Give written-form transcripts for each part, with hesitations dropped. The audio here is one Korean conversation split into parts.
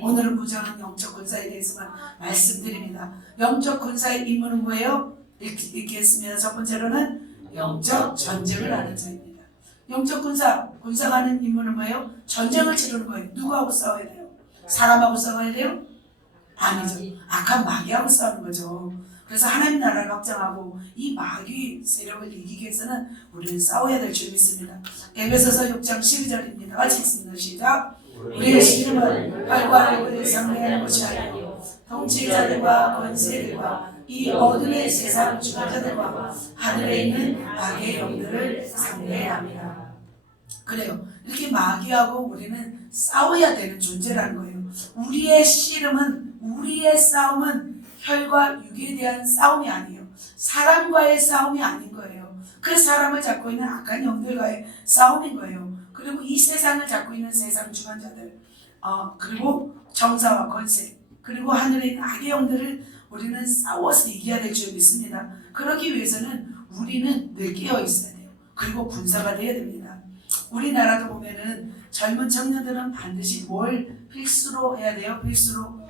오늘은 무장한 영적 군사에 대해서만 말씀드립니다. 영적 군사의 임무는 뭐예요? 읽겠습니다. 첫 번째로는 영적 전쟁을 하는 자입니다. 영적 군사가 하는 임무는 뭐예요? 전쟁을 치르는 거예요. 누구하고 싸워야 돼요? 사람하고 싸워야 돼요? 아니죠. 악한 마귀하고 싸우는 거죠. 그래서 하나님 나라를 확장하고 이 마귀 세력을 이기기 위해서는 우리는 싸워야 될 줄 믿습니다. 에베소서 6장 12절입니다. 같이 읽습니다. 시작. 우리의 씨름은 활과 얼굴을 상대하는 것이 아니요 통치자들과 권세들과 이 어둠의 세상 주관자들과 하늘에 있는 악의 영들을 상대합니다. 그래요. 이렇게 마귀하고 우리는 싸워야 되는 존재라는 거예요. 우리의 씨름은, 우리의 싸움은 혈과 육에 대한 싸움이 아니에요. 사람과의 싸움이 아닌 거예요. 그 사람을 잡고 있는 악한 영들과의 싸움인 거예요. 그리고 이 세상을 잡고 있는 세상 주관자들, 그리고 정사와 권세, 그리고 하늘에 있는 악의 영들을 우리는 싸워서 이겨야 될 줄 믿습니다. 그러기 위해서는 우리는 늘 깨어 있어야 돼요. 그리고 군사가 되어야 됩니다. 우리나라도 보면은 젊은 청년들은 반드시 뭘 필수로 해야 돼요? 필수로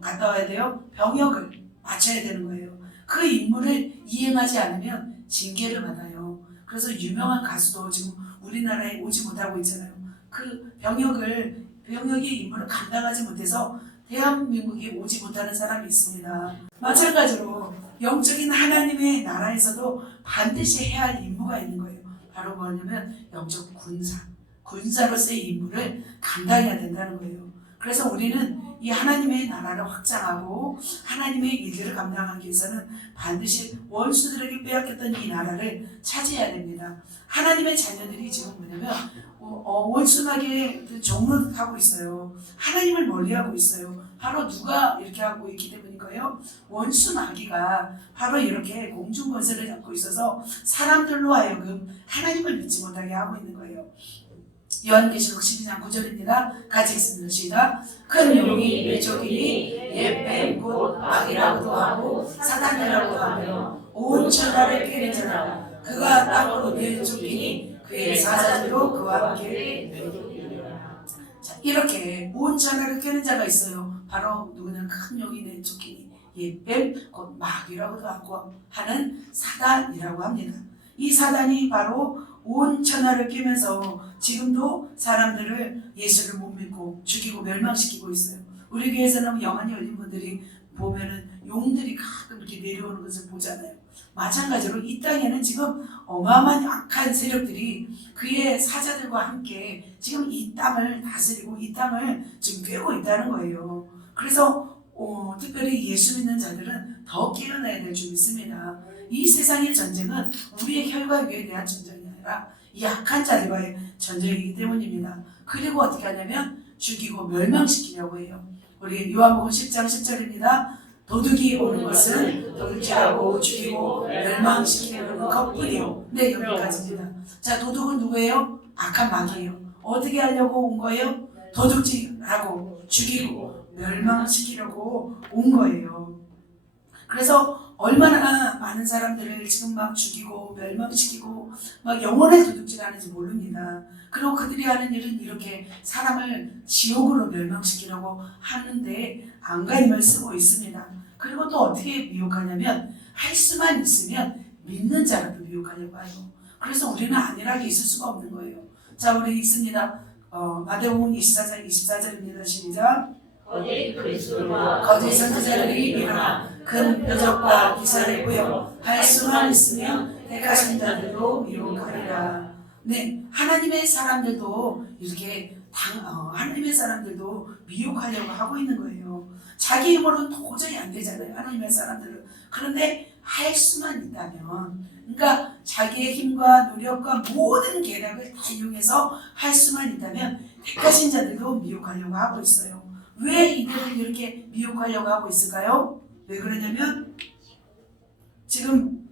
갔다 와야 돼요? 병역을 마쳐야 되는 거예요. 그 임무를 이행하지 않으면 징계를 받아요. 그래서 유명한 가수도 지금 우리나라에 오지 못하고 있잖아요. 그 병역의 임무를 감당하지 못해서 대한민국에 오지 못하는 사람이 있습니다. 마찬가지로 영적인 하나님의 나라에서도 반드시 해야 할 임무가 있는 거예요. 바로 뭐냐면 영적 군사로서의 임무를 감당해야 된다는 거예요. 그래서 우리는 이 하나님의 나라를 확장하고 하나님의 일들을 감당하기 위해서는 반드시 원수들에게 빼앗겼던 이 나라를 차지해야 됩니다. 하나님의 자녀들이 지금 뭐냐면 원수에게 종노릇하고 있어요. 하나님을 멀리하고 있어요. 바로 누가 이렇게 하고 있기 때문인가요? 원수 마귀가 바로 이렇게 공중권세를 잡고 있어서 사람들로 하여금 하나님을 믿지 못하게 하고 있는 거예요. 요한계시록 12장 9절입니다. 같이 읽습니다. 시작. 큰 용이 외적이니 옛뱀 곧 마귀라고도 하고 사단이라고도 하며 온 천하를 꾀는 자라. 그가 땅으로 내쫓기니 그의 사자들도 그와 함께 내쫓기니라. 자, 이렇게 온 천하를 꾀는 자가 있어요. 바로 누구는 큰 용이 내쫓기니 옛뱀 곧 마귀라고도 하고 하는 사단이라고 합니다. 이 사단이 바로 온 천하를 꿰면서 지금도 사람들을 예수를 못 믿고 죽이고 멸망시키고 있어요. 우리 교회에서는 영안이 열린 분들이 보면은 용들이 가끔 이렇게 내려오는 것을 보잖아요. 마찬가지로 이 땅에는 지금 어마어마한 악한 세력들이 그의 사자들과 함께 지금 이 땅을 다스리고 이 땅을 지금 꿰고 있다는 거예요. 그래서 특별히 예수 믿는 자들은 더 깨어나야 될 줄 믿습니다. 이 세상의 전쟁은 우리의 혈과 육에 대한 전쟁이 아니라 이 악한 자들과의 전쟁이기 때문입니다. 그리고 어떻게 하냐면 죽이고 멸망시키려고 해요. 우리 요한복음 10장 10절입니다. 도둑이 오는 것은 도둑질하고 죽이고 멸망시키려는 것뿐이요. 네, 여기까지입니다. 자, 도둑은 누구예요? 악한 마귀예요. 어떻게 하려고 온 거예요? 도둑질하고 죽이고 멸망시키려고 온 거예요. 그래서 얼마나 많은 사람들을 지금 막 죽이고 멸망시키고 막 영혼의 도둑질하는지 모릅니다. 그리고 그들이 하는 일은 이렇게 사람을 지옥으로 멸망시키려고 하는데 안간힘을 쓰고 있습니다. 그리고 또 어떻게 미혹하냐면 할 수만 있으면 믿는 자라도 미혹하려고 해요. 그래서 우리는 안일하게 있을 수가 없는 거예요. 자, 우리 있습니다. 마태복음 24장 24절입니다. 시작. 거짓 선지자들이 일어나 큰 표적과 기사를 보여 할 수만 있으면 택하신 자들도 미혹하리라. 네, 하나님의 사람들도 이렇게 하나님의 사람들도 미혹하려고 하고 있는 거예요. 자기 힘으로는 도저히 안 되잖아요. 하나님의 사람들은. 그런데 할 수만 있다면, 그러니까 자기의 힘과 노력과 모든 계략을 다 이용해서 할 수만 있다면 택하신 자들도 미혹하려고 하고 있어요. 왜 이들을 이렇게 미혹하려고 하고 있을까요? 왜 그러냐면 지금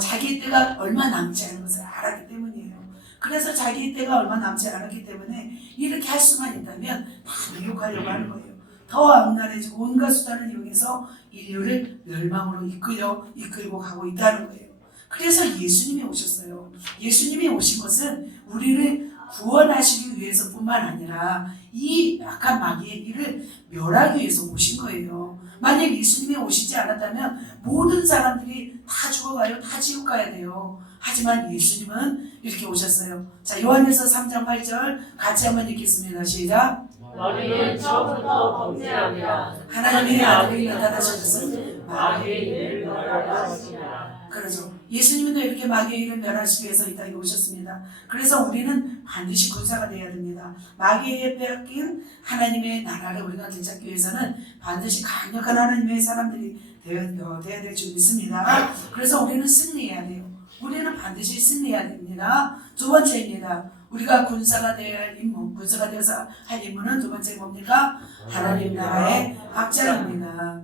자기의 때가 얼마 남지 않은 것을 알았기 때문이에요. 그래서 자기의 때가 얼마 남지 않았기 때문에 이렇게 할 수만 있다면 다 미혹하려고 하는 거예요. 더 악랄해지고 온갖 수단을 이용해서 인류를 멸망으로 이끌고 가고 있다는 거예요. 그래서 예수님이 오셨어요. 예수님이 오신 것은 우리를 구원하시기 위해서뿐만 아니라 이 약한 마귀의 일을 멸하기 위해서 오신 거예요. 만약 예수님이 오시지 않았다면 모든 사람들이 다 죽어가요. 다 지옥 가야 돼요. 하지만 예수님은 이렇게 오셨어요. 자, 요한에서 3장 8절 같이 한번 읽겠습니다. 시작. 너희는 처음부터 범죄함이라 하나님의 아들이 나타나셨으니 마귀의 일을 멸하려 하시니라. 그러죠. 예수님도 이렇게 마귀의 일을 멸하시기 위해서 이 땅에 오셨습니다. 그래서 우리는 반드시 군사가 되어야 됩니다. 마귀에 빼앗긴 하나님의 나라를 우리가 되찾기 위해서는 반드시 강력한 하나님의 사람들이 되어야 될 줄 믿습니다. 그래서 우리는 승리해야 돼요. 우리는 반드시 승리해야 됩니다. 두 번째입니다. 우리가 군사가 되어야 할 임무, 군사가 되어서 할 임무는 두 번째 뭡니까? 하나님 나라의 확장입니다.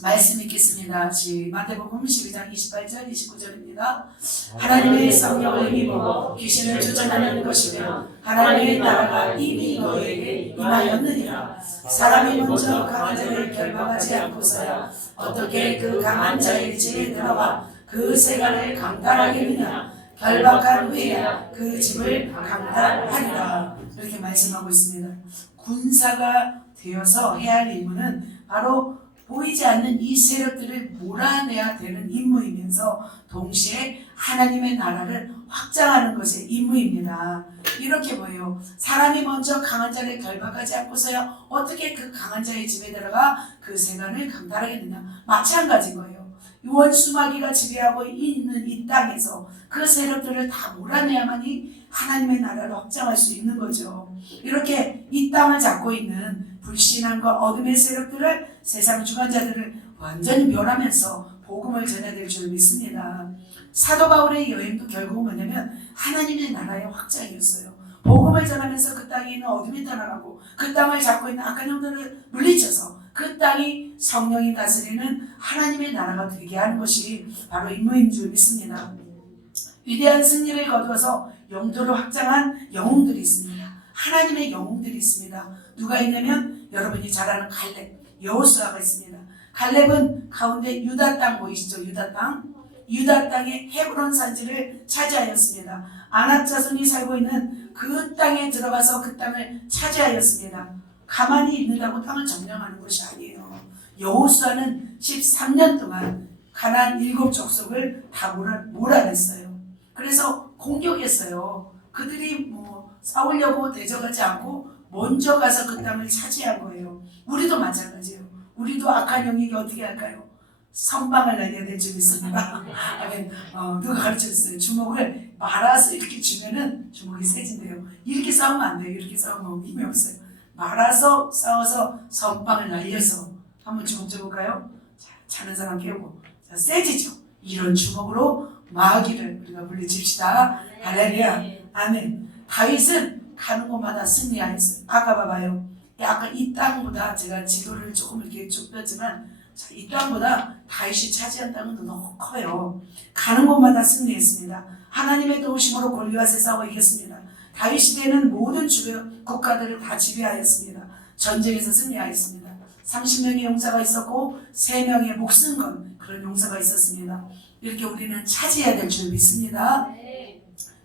말씀 읽겠습니다. 마태복음 12장 28절 29절입니다. 하나님의 성령을 힘입어 귀신을 쫓아내는 것이며 하나님의 나라가 이미 너희에게 임하였느니라. 사람이 먼저 강한 자를 결박하지 않고서야 어떻게 그 강한 자의 집에 들어가 그 세간을 강탈하겠느냐. 결박한 후에야 그 집을 강탈하리라. 이렇게 말씀하고 있습니다. 군사가 되어서 해야 할 임무는 바로 보이지 않는 이 세력들을 몰아내야 되는 임무이면서 동시에 하나님의 나라를 확장하는 것의 임무입니다. 이렇게 보여요. 사람이 먼저 강한 자를 결박하지 않고서야 어떻게 그 강한 자의 집에 들어가 그 세간을 강탈하겠느냐. 마찬가지인 거예요. 원수 마귀가 지배하고 있는 이 땅에서 그 세력들을 다 몰아내야만이 하나님의 나라를 확장할 수 있는 거죠. 이렇게 이 땅을 잡고 있는 불신앙과 어둠의 세력들을, 세상 주관자들을 완전히 멸하면서 복음을 전해야 될 줄 믿습니다. 사도 바울의 여행도 결국은 뭐냐면 하나님의 나라의 확장이었어요. 복음을 전하면서 그 땅에 있는 어둠이 떠나가고 그 땅을 잡고 있는 악한 영들을 물리쳐서 그 땅이 성령이 다스리는 하나님의 나라가 되게 하는 것이 바로 임무인 줄 믿습니다. 위대한 승리를 거두어서 영토를 확장한 영웅들이 있습니다. 하나님의 영웅들이 있습니다. 누가 있냐면 여러분이 잘 아는 갈렙, 여호수아가 있습니다. 갈렙은 가운데 유다 땅 보이시죠? 유다 땅. 유다 땅의 헤브론 산지를 차지하였습니다. 아낙 자손이 살고 있는 그 땅에 들어가서 그 땅을 차지하였습니다. 가만히 있는다고 땅을 점령하는 것이 아니에요. 여호수아는 13년 동안 가나안 7족속을 다 몰아냈어요. 그래서 공격했어요. 그들이 싸우려고 대적하지 않고 먼저 가서 그 땅을 차지한 거예요. 우리도 마찬가지예요. 우리도 악한 영에게 어떻게 할까요? 선방을 날려야 될 줄 믿습니다. 누가 가르쳐줬어요. 주먹을 말아서 이렇게 주면은 주먹이 세진대요. 이렇게 싸우면 안 돼요. 이렇게 싸우면 힘이 없어요. 말아서 싸워서 선방을 날려서 한번 주먹 줘볼까요? 자는 사람 깨우고. 자, 세지죠. 이런 주먹으로 마귀를 우리가 물리칩시다. 할렐루야. 아멘. 다윗은 가는 곳마다 승리하였어요. 아까 봐봐요. 아까 이 땅보다 제가 지도를 조금 이렇게 좁혔지만 이 땅보다 다윗이 차지한 땅은 너무 커요. 가는 곳마다 승리했습니다. 하나님의 도우심으로 골리앗에 싸워 이겼습니다. 다윗 시대는 모든 주변 국가들을 다 지배하였습니다. 전쟁에서 승리하였습니다. 30명의 용사가 있었고 3명의 목숨 건 그런 용사가 있었습니다. 이렇게 우리는 차지해야 될 줄 믿습니다.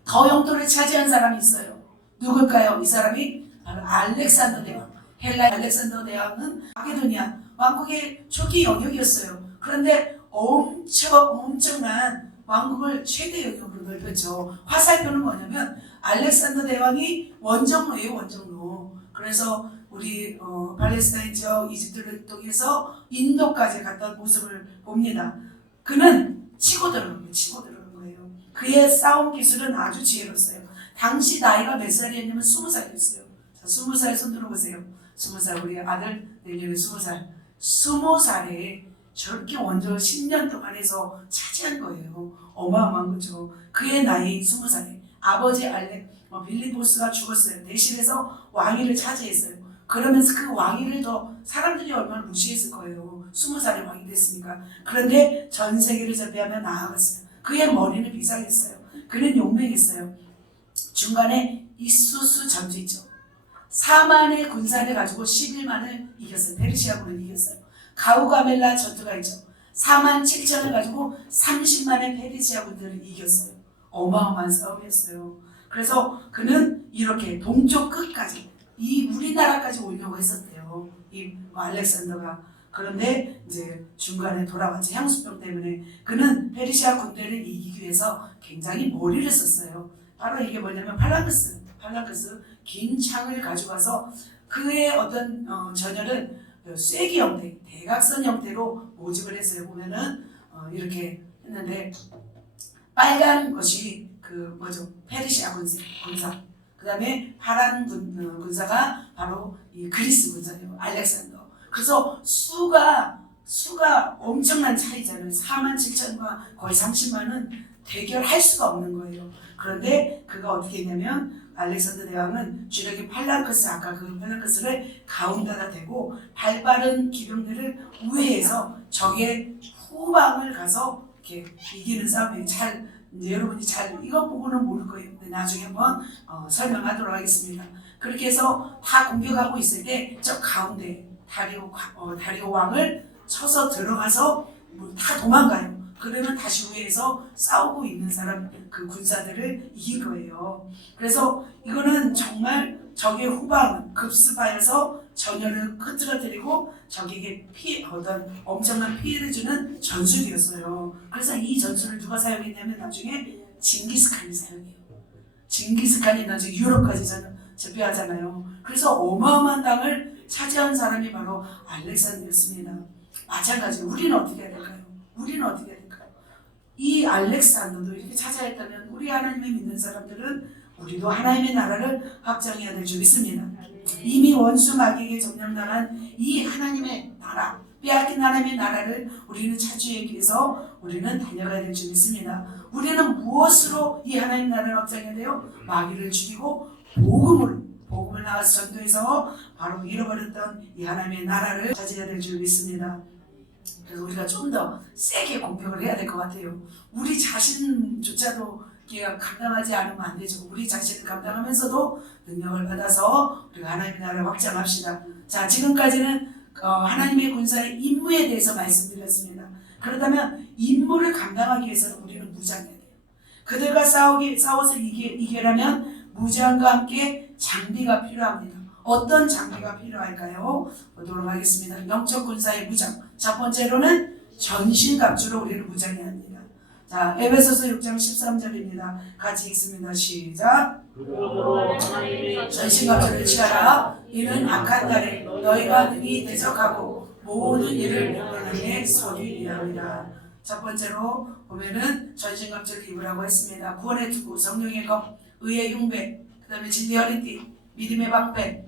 더 영토를 차지한 사람이 있어요. 누굴까요? 이 사람이 바로 알렉산더 대왕. 헬라 알렉산더 대왕은 마케도니아 왕국의 초기 영역이었어요. 그런데 엄청난 왕국을 최대 영역으로 넓혔죠. 화살표는 뭐냐면 알렉산더 대왕이 원정로예요. 원정로. 그래서 우리 팔레스타인 지역 이집트를 통해서 인도까지 갔던 모습을 봅니다. 그는 치고 들어간 거예요. 그의 싸움 기술은 아주 지혜로웠어요. 당시 나이가 몇 살이었냐면 20살이었어요. 자, 20살 손 들어보세요. 20살 우리 아들 내년에 20살. 20살에 저렇게 원정을 10년 동안 해서 차지한 거예요. 어마어마한 거죠. 그의 나이 20살에 아버지 빌리포스가 죽었어요. 대신해서 왕위를 차지했어요. 그러면서 그 왕위를 더 사람들이 얼마나 무시했을 거예요. 20살에 왕이 됐으니까. 그런데 전 세계를 제패하며 나아갔어요. 그의 머리는 비상했어요. 그는 용맹했어요. 중간에 이수수 전투 있죠. 4만의 군사를 가지고 11만을 이겼어요. 페르시아군을 이겼어요. 가우가멜라 전투가 있죠. 4만 7천을 가지고 30만의 페르시아군들을 이겼어요. 어마어마한 싸움이었어요. 그래서 그는 이렇게 동쪽 끝까지 이 우리나라까지 오려고 했었대요. 이 알렉산더가. 그런데 이제 중간에 돌아왔죠. 향수병 때문에. 그는 페르시아 군대를 이기기 위해서 굉장히 머리를 썼어요. 바로 이게 뭐냐면 팔랑크스 긴 창을 가져가서 그의 어떤 전열은 쐐기 형태, 대각선 형태로 모집을 했어요. 보면은 이렇게 했는데 빨간 것이 그 뭐죠? 페르시아 군사. 그다음에 파란 군사가 바로 이 그리스 군사예요. 알렉산더. 그래서 수가 엄청난 차이잖아요. 4만 7천과 거의 30만은 대결할 수가 없는 거예요. 그런데 그가 어떻게 했냐면 알렉산더 대왕은 주력이 팔랑크스, 아까 그 팔랑크스를 가운데다 대고 발빠른 기병들을 우회해서 적의 후방을 가서 이렇게 이기는 싸움이에요. 이제 여러분이 이거 보고는 모를 거예요. 근데 나중에 한번 설명하도록 하겠습니다. 그렇게 해서 다 공격하고 있을 때 저 가운데 다리오 왕을 쳐서 들어가서 다 도망가요. 그러면 다시 위에서 싸우고 있는 사람 그 군사들을 이긴 거예요. 그래서 이거는 정말 적의 후방을 급습하여서 전열을 흐트러뜨리고 적에게 어떤 엄청난 피해를 주는 전술이었어요. 그래서 이 전술을 누가 사용했냐면 나중에 징기스칸이 사용해요. 징기스칸이 나중에 유럽까지 접배하잖아요. 그래서 어마어마한 땅을 차지한 사람이 바로 알렉산더였습니다. 마찬가지로 우리는 어떻게 해야 될까요? 이 알렉산더도 이렇게 차지했다면 우리 하나님을 믿는 사람들은 우리도 하나님의 나라를 확장해야 될 줄 믿습니다. 이미 원수 마귀에게 점령당한 이 하나님의 나라, 빼앗긴 하나님의 나라를 우리는 차지하기 위해서 우리는 달려가야 될 줄 믿습니다. 우리는 무엇으로 이 하나님 나라를 확장해야 돼요? 마귀를 죽이고 복음을 나가서 전도해서 바로 잃어버렸던 이 하나님의 나라를 차지해야 될 줄 믿습니다. 그래서 우리가 좀 더 세게 공격을 해야 될 것 같아요. 우리 자신조차도 감당하지 않으면 안 되죠. 우리 자신을 감당하면서도 능력을 받아서 우리가 하나님의 나라를 확장합시다. 자, 지금까지는 하나님의 군사의 임무에 대해서 말씀드렸습니다. 그렇다면 임무를 감당하기 위해서는 우리는 무장해야 돼요. 그들과 싸워서 이겨라면 무장과 함께 장비가 필요합니다. 어떤 장비가 필요할까요? 보도록 하겠습니다. 영적 군사의 무장. 첫 번째로는 전신갑주로 우리는 무장해야 합니다. 자, 에베소서 6장 13절입니다. 같이 읽습니다. 시작. 전신갑주를 취하라. 이는 악한 날에 너희가 능히 대적하고 모든 일을 너희에 서기 위함이라. 첫 번째로 보면은 전신갑주를 입으라고 했습니다. 구원의 투구, 성령의 검, 의의 흉배, 그 다음에 진리의 허리띠, 믿음의 방패,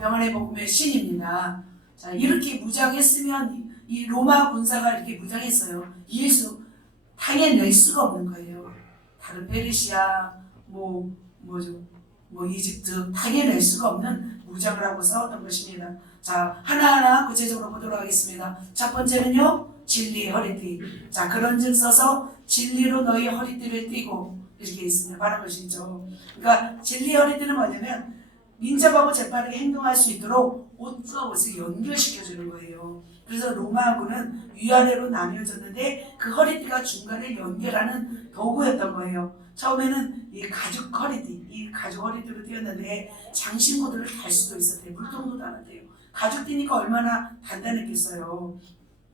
병안의 복음의 신입니다. 자, 이렇게 무장했으면 이 로마 군사가 이렇게 무장했어요. 예수 당해낼 수가 없는 거예요. 다른 페르시아, 이집트 당해낼 수가 없는 무장을 하고 싸웠던 것입니다. 자, 하나하나 구체적으로 보도록 하겠습니다. 첫 번째는요, 진리의 허리띠. 자, 그런즉 서서 진리로 너희 허리띠를 띠고 이렇게 있습니다. 바른 것이죠. 그러니까 진리의 허리띠는 뭐냐면 민첩하고 재빠르게 행동할 수 있도록 옷과 옷을 연결시켜주는 거예요. 그래서 로마군은 위아래로 나뉘어졌는데 그 허리띠가 중간에 연결하는 도구였던 거예요. 처음에는 이 가죽 허리띠로 띄었는데 장신구들을 달 수도 있었대요. 물통도 달았대요. 가죽 띠니까 얼마나 단단했겠어요.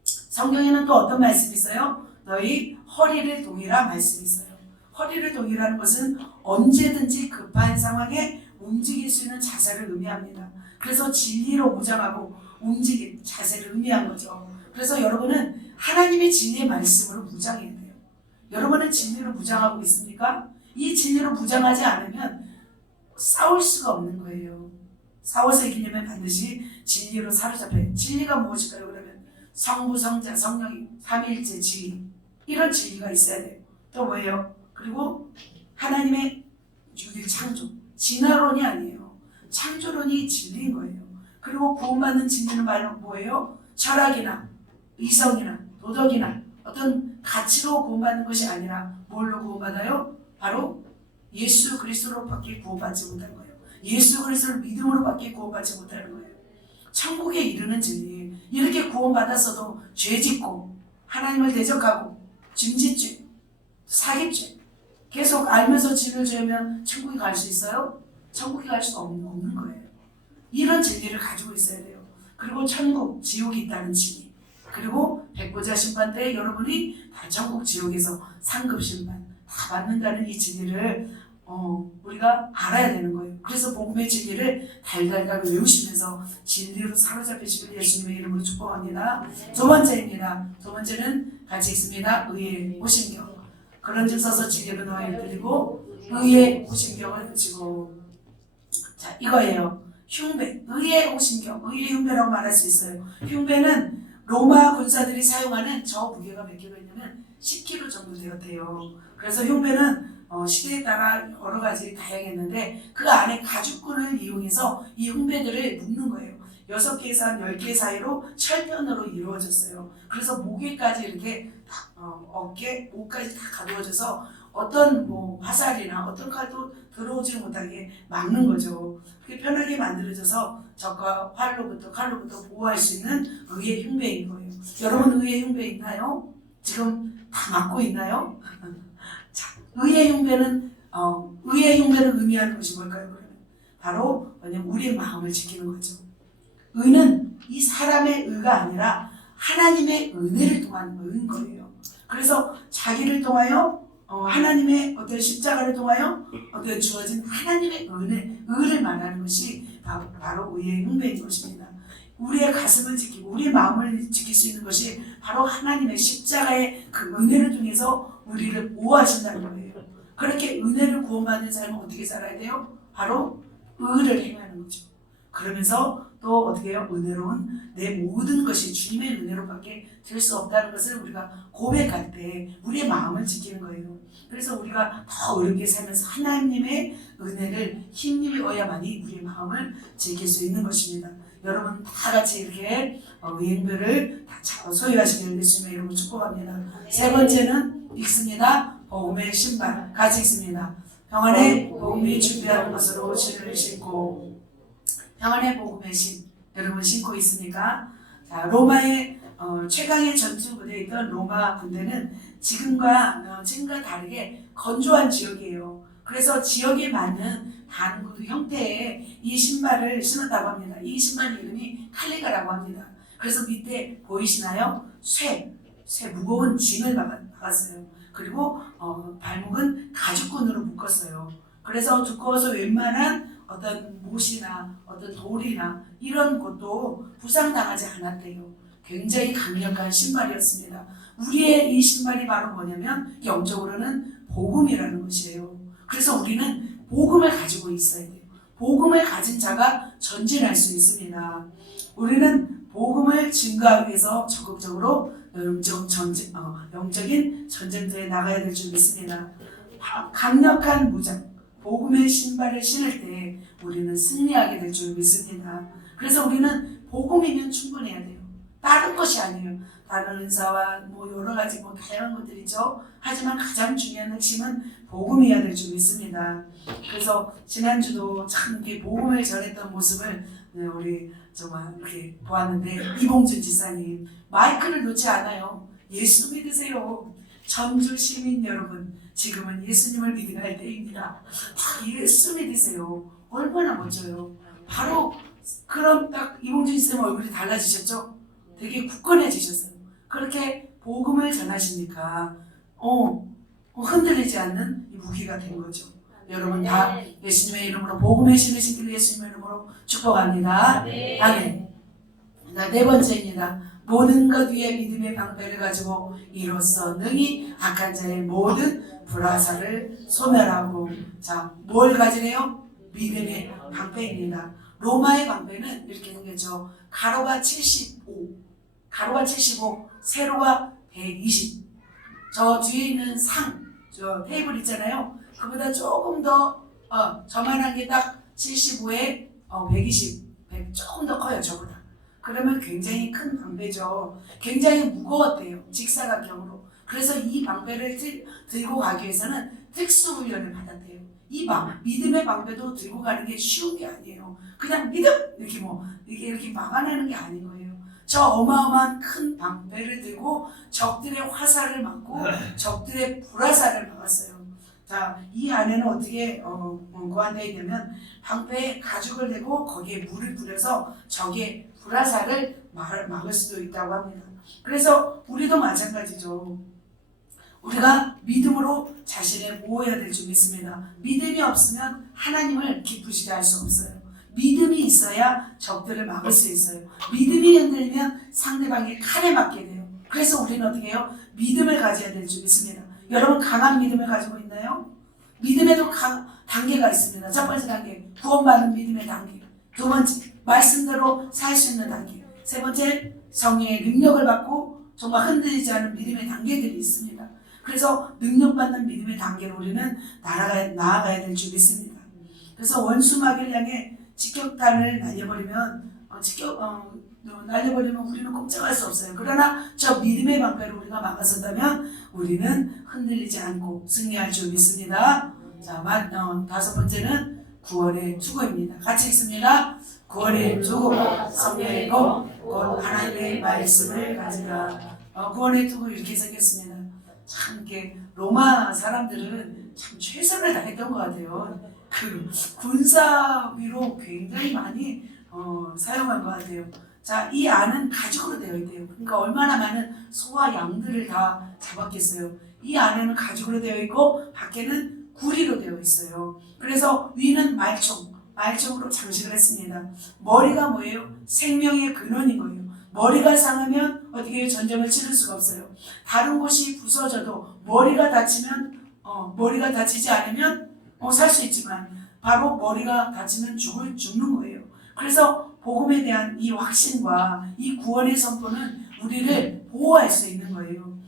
성경에는 또 어떤 말씀이 있어요? 너희 허리를 동이라 말씀이 있어요. 허리를 동이라는 것은 언제든지 급한 상황에 움직일 수 있는 자세를 의미합니다. 그래서 진리로 무장하고 움직임, 자세를 의미한 거죠. 그래서 여러분은 하나님의 진리의 말씀으로 무장해야 돼요. 여러분은 진리로 무장하고 있습니까? 이 진리로 무장하지 않으면 싸울 수가 없는 거예요. 싸워서 이기려면 반드시 진리로 사로잡혀요. 진리가 무엇일까요? 그러면 성부, 성자, 성령이 삼위일체 진리, 이런 진리가 있어야 돼요. 또 뭐예요? 그리고 하나님의 6일 창조, 진화론이 아니에요. 창조론이 진리인 거예요. 그리고 구원받는 진리는 말로 뭐예요? 철학이나 이성이나 도덕이나 어떤 가치로 구원받는 것이 아니라 뭘로 구원받아요? 바로 예수 그리스도로밖에 구원받지 못하는 거예요. 예수 그리스도를 믿음으로밖에 구원받지 못하는 거예요. 천국에 이르는 진리. 이렇게 구원받았어도 죄짓고 하나님을 대적하고 증짓죄, 사기죄 계속 알면서 진을 죄면 천국에 갈 수 있어요? 천국에 갈 수 없는 거예요. 이런 진리를 가지고 있어야 돼요. 그리고 천국, 지옥이 있다는 진리. 그리고 백보자 심판 때 여러분이 다 천국, 지옥에서 상급 심판 다 받는다는 이 진리를 우리가 알아야 되는 거예요. 그래서 복음의 진리를 달달달 외우시면서 진리로 사로잡히시길 예수님의 이름으로 축복합니다. 두 번째입니다. 두 번째는 같이 읽습니다. 의의 오심경. 그런즉 서서 진리로 너희를 드리고 의의 오심경을 그치고. 자, 이거예요. 흉배, 의의 오심경, 의의 흉배라고 말할 수 있어요. 흉배는 로마 군사들이 사용하는 저 무게가 몇 킬로 있냐면 10kg 정도 되었대요. 그래서 흉배는 시대에 따라 여러 가지 다양했는데 그 안에 가죽끈을 이용해서 이 흉배들을 묶는 거예요. 6개에서 한 10개 사이로 철편으로 이루어졌어요. 그래서 목에까지 이렇게 어깨, 목까지 다 가두어져서 어떤 화살이나 어떤 칼도 들어오지 못하게 막는 거죠. 그게 편하게 만들어져서 적과 칼로부터 보호할 수 있는 의의 흉배인 거예요. 여러분 의의 흉배 있나요? 지금 다 맞고 있나요? 자, 의의 흉배는 의미하는 것이 뭘까요? 그러면 바로 뭐냐면 우리의 마음을 지키는 거죠. 의는 이 사람의 의가 아니라 하나님의 은혜를 통한 의인 거예요. 그래서 자기를 통하여 하나님의 어떤 십자가를 통하여 어떤 주어진 하나님의 의를 말하는 것이 바로 의의 흉배인 것입니다. 우리의 가슴을 지키고 우리의 마음을 지킬 수 있는 것이 바로 하나님의 십자가의 그 은혜를 통해서 우리를 보호하신다는 거예요. 그렇게 은혜를 구원받는 삶은 어떻게 살아야 돼요? 바로 의를 행하는 거죠. 그러면서 또 어떻게 해요? 은혜로운 내 모든 것이 주님의 은혜로밖에 될 수 없다는 것을 우리가 고백할 때 우리의 마음을 지키는 거예요. 그래서 우리가 더 어렵게 살면서 하나님의 은혜를 힘입어야만이 우리의 마음을 지킬 수 있는 것입니다. 여러분 다 같이 이렇게 의행별을 다 소유하시기를 예수님의 이름으로 축복합니다. 세 번째는 읽습니다. 복음의 신발 같이 읽습니다. 평안의 복음이 준비하는 것으로 신을 신고. 평안의 복음의 신 여러분 신고 있습니까? 자, 로마의 최강의 전투 부대에 있던 로마 군대는 지금과 다르게 건조한 지역이에요. 그래서 지역에 맞는 단구 형태의 이 신발을 신었다고 합니다. 이 신발 이름이 칼리가라고 합니다. 그래서 밑에 보이시나요? 쇠 무거운 진을 박았어요. 그리고 발목은 가죽끈으로 묶었어요. 그래서 두꺼워서 웬만한 어떤 못이나 어떤 돌이나 이런 것도 부상당하지 않았대요. 굉장히 강력한 신발이었습니다. 우리의 이 신발이 바로 뭐냐면 영적으로는 복음이라는 것이에요. 그래서 우리는 복음을 가지고 있어야 돼요. 복음을 가진 자가 전진할 수 있습니다. 우리는 복음을 증거하기 위해서 적극적으로 영적인 전쟁터에 나가야 될 줄 믿습니다. 강력한 무장, 복음의 신발을 신을 때 우리는 승리하게 될 줄 믿습니다. 그래서 우리는 복음이면 충분해야 돼요. 다른 것이 아니에요. 다른 은사와 여러 가지 다양한 것들이죠. 하지만 가장 중요한 핵심은 복음이어야 될 줄 믿습니다. 그래서 지난주도 참 이렇게 복음을 전했던 모습을 우리 정말 이렇게 보았는데 이봉준 지사님 마이크를 놓지 않아요. 예수 믿으세요. 전주 시민 여러분, 지금은 예수님을 믿어야 할 때입니다. 예수 믿으세요. 얼마나 멋져요. 바로 그럼 딱 이봉준 지사님 얼굴이 달라지셨죠? 되게 굳건해지셨어요. 그렇게 복음을 전하시니까 흔들리지 않는 이 무기가 된 거죠. 여러분 다 예수님의 이름으로 복음의 신을 신길 예수님의 이름으로 축복합니다. 아멘. 네 번째입니다. 모든 것 위에 믿음의 방패를 가지고 이로써 능히 악한 자의 모든 불화살을 소멸하고. 자, 뭘 가지래요? 믿음의 방패입니다. 로마의 방패는 이렇게 생겼죠. 가로가 75, 세로가 120. 저 뒤에 있는 저 테이블 있잖아요. 그보다 조금 더 저만한 게 딱 75에 120, 100 조금 더 커요. 저보다. 그러면 굉장히 큰 방패죠. 굉장히 무거웠대요. 직사각형으로. 그래서 이 방패를 들고 가기 위해서는 특수훈련을 받았대요. 이 믿음의 방패도 들고 가는 게 쉬운 게 아니에요. 그냥 믿음 이렇게 막아내는 게 아닌 거예요. 저 어마어마한 큰 방패를 들고 적들의 화살을 막고 적들의 불화살을 막았어요. 자, 이 안에는 어떻게 보관되어 있냐면 방패에 가죽을 대고 거기에 물을 뿌려서 적의 불화살을 막을 수도 있다고 합니다. 그래서 우리도 마찬가지죠. 우리가 믿음으로 자신을 보호해야 될 줄 믿습니다. 믿음이 없으면 하나님을 기쁘시게 할 수 없어요. 믿음이 있어야 적들을 막을 수 있어요. 믿음이 흔들리면 상대방의 칼에 맞게 돼요. 그래서 우리는 어떻게 해요? 믿음을 가져야 될 줄 믿습니다. 여러분 강한 믿음을 가지고 있나요? 믿음에도 단계가 있습니다. 첫 번째 단계, 구원받는 믿음의 단계. 두 번째, 말씀대로 살 수 있는 단계. 세 번째, 성령의 능력을 받고 정말 흔들리지 않은 믿음의 단계들이 있습니다. 그래서 능력받는 믿음의 단계로 우리는 나아가야 될 줄 믿습니다. 그래서 원수 마귀를 향해 직격탄을 날려버리면 우리는 꼼짝할 수 없어요. 그러나 저 믿음의 방패로 우리가 막아선다면 우리는 흔들리지 않고 승리할 줄 믿습니다. 자, 다섯 번째는 구원의 투구입니다. 같이 읽습니다. 구원의 투구, 성령의 검, 곧 하나님의 말씀을 가지라. 구원의 투구 이렇게 생겼습니다. 참 이렇게 로마 사람들은 참 최선을 다했던 것 같아요. 그 군사비로 굉장히 많이 사용한 것 같아요. 자, 이 안은 가죽으로 되어 있대요. 그러니까 얼마나 많은 소와 양들을 다 잡았겠어요. 이 안에는 가죽으로 되어 있고 밖에는 구리로 되어 있어요. 그래서 위는 말총으로 장식을 했습니다. 머리가 뭐예요? 생명의 근원인 거예요. 머리가 상하면 어떻게 전쟁을 치를 수가 없어요. 다른 곳이 부서져도 머리가 다치지 않으면 살 수 있지만 바로 머리가 다치면 죽는 거예요. 그래서 복음에 대한 이 확신과 이 구원의 선포는 우리를 보호할 수 있는 거예요.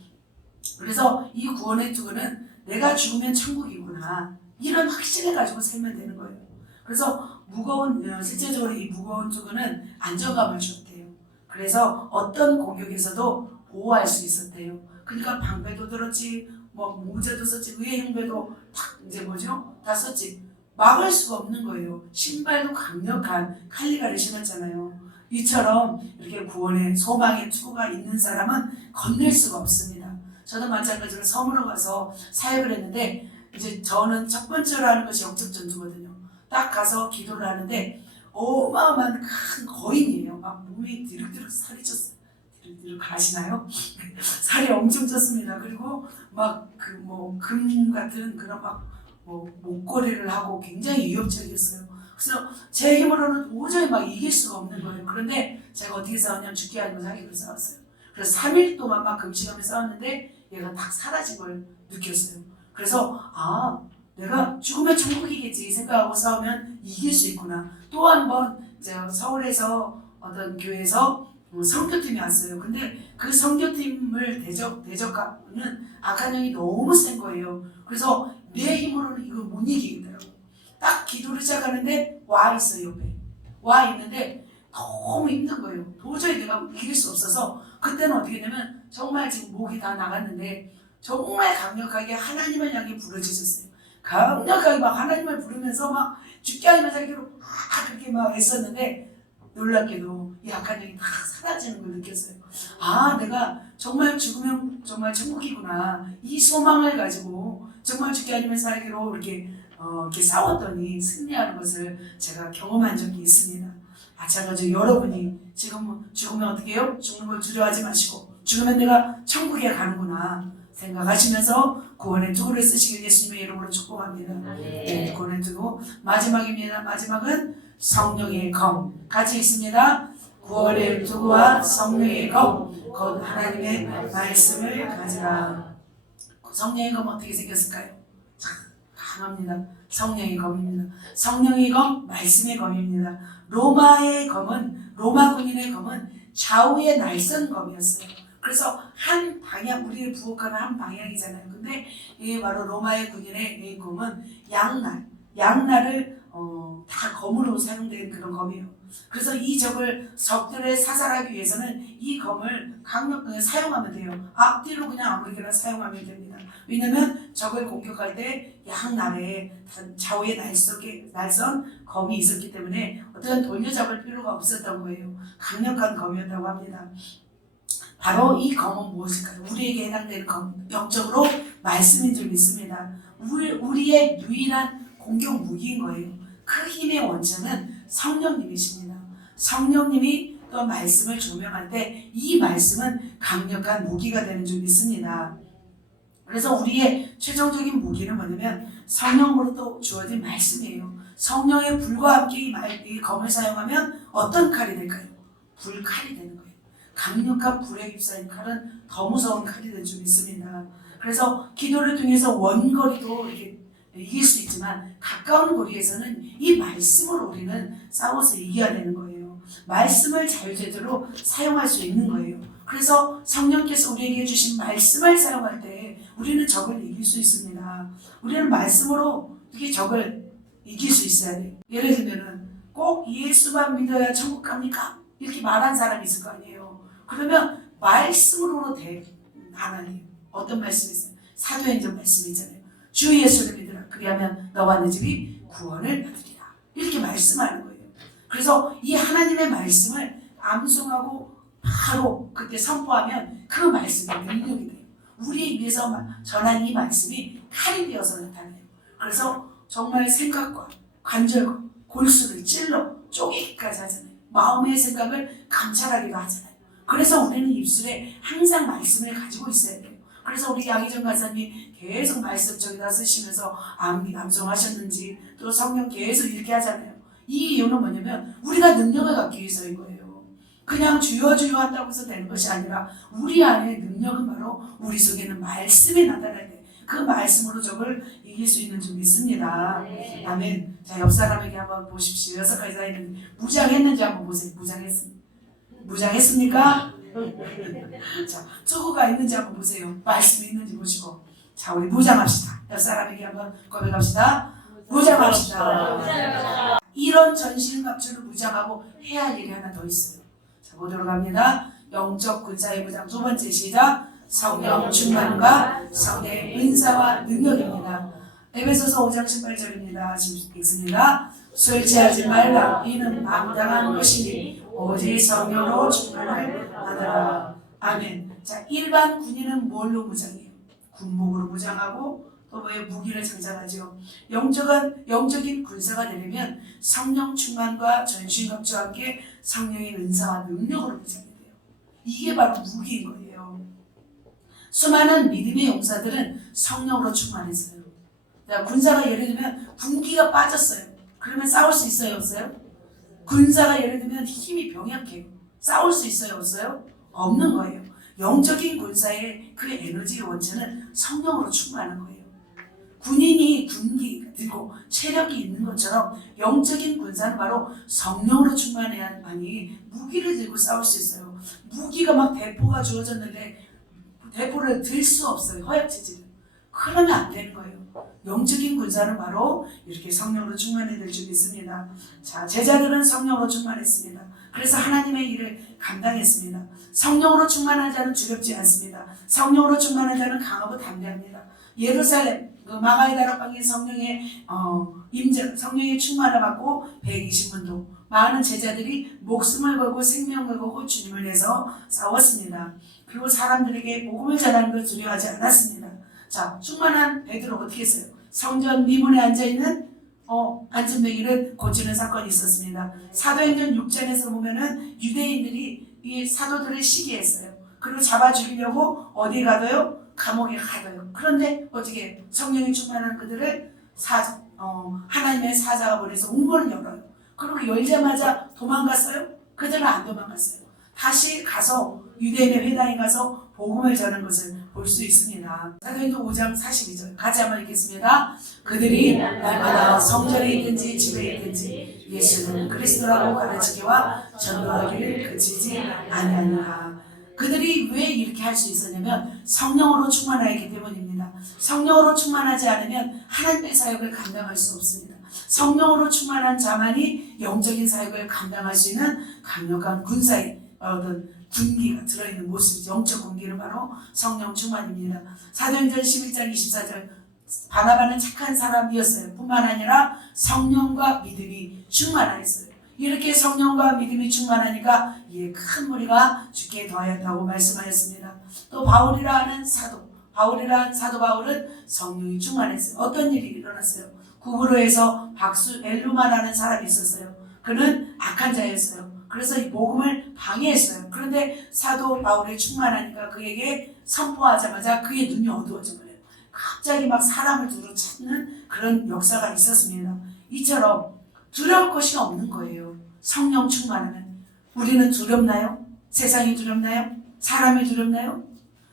그래서 이 구원의 투구는 내가 죽으면 천국이구나 이런 확신을 가지고 살면 되는 거예요. 그래서 실제적으로 이 무거운 투구는 안정감을 줬대요. 그래서 어떤 공격에서도 보호할 수 있었대요. 그러니까 방패도 들었지, 모자도 썼지, 의의 형배도 다 썼지. 막을 수가 없는 거예요. 신발도 강력한 칼리가를 신었잖아요. 이처럼 이렇게 구원의 소망의 투구가 있는 사람은 건넬 수가 없습니다. 저도 마찬가지로 섬으로 가서 사역을 했는데 이제 저는 첫 번째로 하는 것이 영적 전투거든요. 딱 가서 기도를 하는데 어마어마한 큰 거인이에요. 막 몸이 디륵디륵 살이 쪘어요. 디륵디륵 아시나요? 살이 엄청 쪘습니다. 그리고 막 금 같은 그런 목걸이를 하고 굉장히 위협적이었어요. 그래서 제 힘으로는 도저히 이길 수가 없는 거예요. 그런데 제가 어떻게 싸웠냐면 죽게 아니고 살기로 싸웠어요. 그래서 3일 동안 금식하며 싸웠는데 얘가 딱 사라진 걸 느꼈어요. 그래서 내가 죽으면 천국이겠지 생각하고 싸우면 이길 수 있구나. 또 한 번 서울에서 어떤 교회에서 선교팀이 왔어요. 근데 그 선교팀을 대적하는 악한 영이 너무 센 거예요. 그래서 내 힘으로는 이걸 못 이기겠더라고. 딱 기도를 시작하는데 와 있어요. 옆에 와 있는데 너무 힘든 거예요. 도저히 내가 이길 수 없어서 그때는 어떻게 되면 정말 지금 목이 다 나갔는데 정말 강력하게 하나님을 향해 부르짖었어요. 강력하게 하나님을 부르면서 죽게 하면 살기로 그렇게 했었는데 놀랍게도 이 악한 영이 다 사라지는 걸 느꼈어요. 내가 정말 죽으면 정말 천국이구나. 이 소망을 가지고 정말 죽게 아니면 살기로 이렇게 싸웠더니 승리하는 것을 제가 경험한 적이 있습니다. 마찬가지로 여러분이 지금 죽으면 어떻게 해요? 죽는 걸 두려워하지 마시고 죽으면 내가 천국에 가는구나 생각하시면서 구원의 투구를 쓰시길 예수님의 이름으로 축복합니다. 네, 구원의 투구 마지막입니다. 마지막은 성령의 검. 같이 있습니다. 구원의 투구와 성령의 검, 곧 하나님의 말씀을 가지라. 성령의 검 어떻게 생겼을까요? 강합니다. 성령의 검입니다. 성령의 검, 말씀의 검입니다. 로마 군인의 검은 좌우의 날선 검이었어요. 그래서 한 방향, 우리를 부엌하는 한 방향이잖아요. 근데 이게 바로 로마의 군인의 이 검은 양날을 다 검으로 사용된 그런 검이에요. 그래서 이 적들을 사살하기 위해서는 이 검을 강력하게 사용하면 돼요. 앞뒤로 그냥 아무렇게나 사용하면 됩니다. 왜냐면 적을 공격할 때 양날에 좌우에 날선 검이 있었기 때문에 어떤 돌려잡을 필요가 없었던 거예요. 강력한 검이었다고 합니다. 바로 이 검은 무엇일까요? 우리에게 해당되는 검, 영적으로 말씀인 줄 믿습니다. 우리의 유일한 공격 무기인 거예요. 그 힘의 원천은 성령님이십니다. 성령님이 또 말씀을 조명할 때 이 말씀은 강력한 무기가 되는 줄 믿습니다. 그래서 우리의 최종적인 무기는 뭐냐면 성령으로부터 주어진 말씀이에요. 성령의 불과 함께 이 검을 사용하면 어떤 칼이 될까요? 불칼이 되는 거예요. 강력한 불에 휩싸인 칼은 더 무서운 칼이 될 줄 믿습니다. 그래서 기도를 통해서 원거리도 이렇게 이길 수 있지만 가까운 거리에서는 이 말씀으로 우리는 싸워서 이겨야 되는 거예요. 말씀을 자유제대로 사용할 수 있는 거예요. 그래서 성령께서 우리에게 주신 말씀을 사용할 때 우리는 적을 이길 수 있습니다. 우리는 말씀으로 어떻게 적을 이길 수 있어야 돼요. 예를 들면은 꼭 예수만 믿어야 천국 갑니까? 이렇게 말한 사람이 있을 거 아니에요. 그러면 말씀으로 하나님 어떤 말씀이 있어요? 사도행전 말씀이 있잖아요. 주 예수를 믿으라. 그리하면 너와 네 집이 구원을 받으리라. 이렇게 말씀하는 거예요. 그래서 이 하나님의 말씀을 암송하고 바로 그때 선포하면 그 말씀이 능력이 돼요. 우리 위해서 전한 이 말씀이 칼이 되어서 나타나요. 그래서 정말 생각과 관절과 골수를 찔러 쪼개기까지 하잖아요. 마음의 생각을 감찰하기도 하잖아요. 그래서 우리는 입술에 항상 말씀을 가지고 있어야 돼요. 그래서 우리 양희정 간사님 계속 말씀 저기다 쓰시면서 암송하셨는지 또 성령 계속 읽게 하잖아요. 이 이유는 뭐냐면 우리가 능력을 갖기 위해서인 거예요. 그냥 주여 주여 한다고 해서 되는 것이 아니라 우리 안에 능력은 바로 우리 속에는 말씀이 나타날 때 그 말씀으로 적을 이길 수 있는 줄 믿습니다. 아멘. 자, 옆 사람에게 한번 보십시오. 6가지 사이는 무장했는지 한번 보세요. 무장했습니까? 자, 초구가 있는지 한번 보세요. 말씀이 있는지 보시고. 자, 우리 무장합시다. 옆 사람에게 한번 고백합시다. 무장합시다. 이런 전신갑주를 무장하고 해야 할 일이 하나 더 있어요. 자, 보도록 합니다. 영적 군사의 무장 두 번째 시작. 성령 충만과 성령의 은사와 능력입니다. 에베소서 5장 18절입니다. 지금 읽습니다. 술 취하지 말라. 이는 마땅한 것이니 오직 성령으로 충만을 받아라. 아멘. 자, 일반 군인은 뭘로 무장해요? 군복으로 무장하고 또 무기를 장착하죠. 영적인 군사가 되려면 성령 충만과 전신갑주와 함께 성령의 은사와 능력으로 무장해야 돼요. 이게 바로 무기인 거예요. 수많은 믿음의 용사들은 성령으로 충만했어요. 군사가 예를 들면 분기가 빠졌어요. 그러면 싸울 수 있어요? 없어요? 군사가 예를 들면 힘이 병약해요. 싸울 수 있어요? 없어요? 없는 거예요. 영적인 군사의 그 에너지의 원천은 성령으로 충만한 거예요. 군인이 군기 들고 체력이 있는 것처럼 영적인 군사는 바로 성령으로 충만해야만이 무기를 들고 싸울 수 있어요. 무기가 막 대포가 주어졌는데 대포를 들 수 없어요. 허약체질은. 그러면 안 되는 거예요. 영적인 군사는 바로 이렇게 성령으로 충만해야 될 줄 믿습니다. 자, 제자들은 성령으로 충만했습니다. 그래서 하나님의 일을 감당했습니다. 성령으로 충만한 자는 두렵지 않습니다. 성령으로 충만한 자는 강하고 담대합니다. 예루살렘 마가의 다락방에 성령의 성령의 충만을 받고 120문도 많은 제자들이 목숨을 걸고 생명을 걸고 주님을 위해서 싸웠습니다. 그리고 사람들에게 복음을 전하는 걸 두려워하지 않았습니다. 자, 충만한 베드로 어떻게 했어요? 성전 미문에 앉아있는 안전뱅이를 고치는 사건이 있었습니다. 사도행전 6장에서 보면은 유대인들이 이 사도들을 시기했어요. 그리고 잡아 죽이려고 어디 가둬요? 감옥에 가둬요. 그런데 어떻게 성령이 충만한 그들을 하나님의 사자가 보내서 웅문을 열어요. 그리고 열자마자 도망갔어요? 그들은 안 도망갔어요. 다시 가서 유대인의 회당에 가서 복음을 전하는 것을 볼 수 있습니다. 사도행전 5장 42절 같이 한번 읽겠습니다. 그들이 날마다 성전에 있든지 집에 있든지 예수는 그리스도라고 가르치기와 전도하기를 그치지 아니하니라. 그들이 왜 이렇게 할 수 있었냐면 성령으로 충만하였기 때문입니다. 성령으로 충만하지 않으면 하나님의 사역을 감당할 수 없습니다. 성령으로 충만한 자만이 영적인 사역을 감당할 수 있는 강력한 군사의 어떤 군기가 들어있는 모습이죠. 영적 군기는 바로 성령 충만입니다. 사도행전 11장 24절 바나바는 착한 사람이었어요. 뿐만 아니라 성령과 믿음이 충만하였어요. 이렇게 성령과 믿음이 충만하니까 이에 큰 무리가 주께 더하였다고 말씀하였습니다. 또 바울이라 하는 사도 바울이란 사도 바울은 성령이 충만했어요. 어떤 일이 일어났어요? 구브로에서 박수 엘루마라는 사람이 있었어요. 그는 악한 자였어요. 그래서 이 복음을 방해했어요. 그런데 사도 바울이 충만하니까 그에게 선포하자마자 그의 눈이 어두워져 버려요. 갑자기 막 사람을 두루 찾는 그런 역사가 있었습니다. 이처럼 두려울 것이 없는 거예요. 성령 충만하면. 우리는 두렵나요? 세상이 두렵나요? 사람이 두렵나요?